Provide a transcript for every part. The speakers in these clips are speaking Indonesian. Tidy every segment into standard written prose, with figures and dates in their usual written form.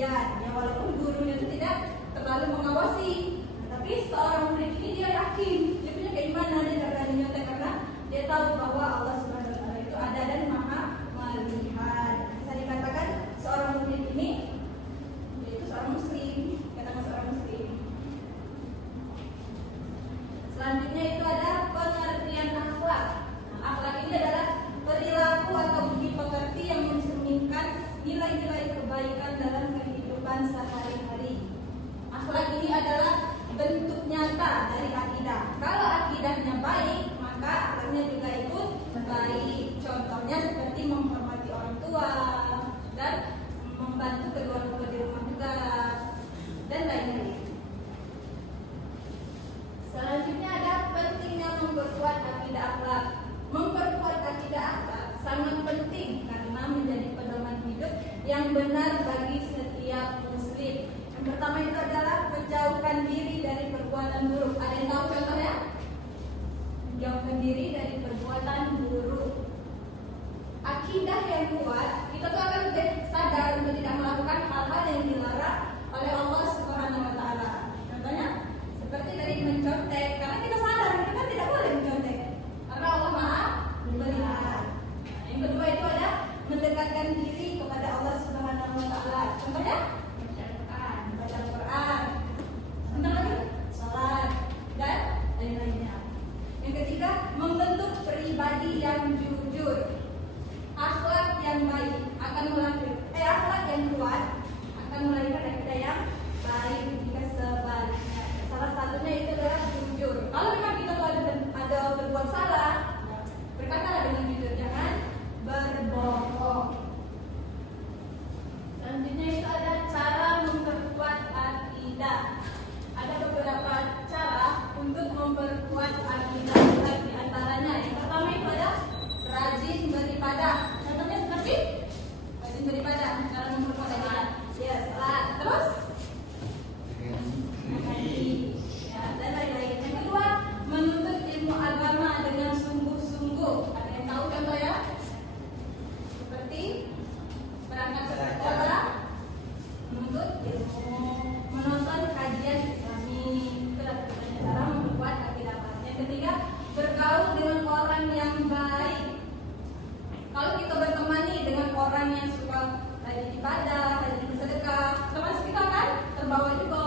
ujian. Ya walaupun gurunya itu tidak terlalu mengawasi, tapi seorang murid ini dia yakin, dia punya keimanan, dia tidak berani nyontek karena dia tahu bahwa Allah Subhanahu Wa Taala itu ada dan maha melihat. Bisa dikatakan seorang murid ini yaitu seorang muslim, katakan seorang muslim. Selanjutnya itu ada pengertian akhlak. Nah, akhlak ini adalah perilaku atau budi pekerti yang mencerminkan nilai-nilai kebaikan dalam kehidupan sehari-hari. Akhlak ini adalah bentuk nyata dari akidah. Kalau akidahnya baik, maka akhlaknya juga ikut baik. Contohnya seperti menghormati orang tua dan membantu kedua orang tua di rumah juga dan lain-lain. Selanjutnya ada pentingnya memperkuat akidah akhlak. Memperkuat akidah akhlak sangat penting karena menjadi pedoman hidup yang benar bagi setiap muslim. Yang pertama itu adalah menjauhkan diri dari perbuatan buruk. Ada yang tahu contohnya? Menjauhkan diri dari perbuatan buruk. Akidah yang kuat, kita tuh akan sadar untuk tidak melakukan hal-hal yang dilarang oleh Allah Subhanahu Wa Taala. Contohnya seperti tadi mencontek, karena kita sadar kita tidak boleh mencontek karena Allah Maha melihat. Yang kedua itu ada mendekatkan diri kepada Allah Subhanahu Wa Taala. Contohnya baca Al-Quran, contoh lagi salat dan lain-lainnya. Yang ketiga, membentuk pribadi yang jujur. Akhlak yang baik akan melahirkan akhlak yang kuat akan melahirkan akidah yang baik. Jika sebaliknya, salah satunya itu adalah jujur. Kalau memang kita ada berbuat salah, berkatalah dengan jujur, jangan berbohong. Selanjutnya itu ada cara memperkuat akidah. Ada beberapa cara untuk memperkuat akidah. Di antaranya yang pertama itu ada rajin beribadah. Contohnya seperti rajin beribadah, cara memperkuat akidah. Ya, salat. Terus ya, dan lain-lain. Yang kedua, menuntut ilmu agama dengan sungguh-sungguh. Ada yang tahu contoh ya? Seperti berangkat ke sekolah, menuntut ilmu, menonton kajian Islami. Itu adalah cara memperkuat akidah. Yang ketiga, bergaul dengan orang yang baik. Kalau kita berteman dengan orang yang suka rajin ibadah, rajin bersedekah, otomatis kita akan terbawa juga.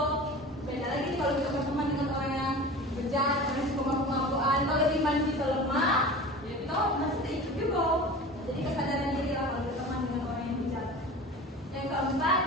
Beda lagi kalau kita berteman dengan orang yang bejat, orang yang suka mabuk-mabukan. Kalau iman kita lemah, ya kita masih ikut juga. Jadi kesadaran diri lah kalau berteman dengan orang yang bejat. Yang keempat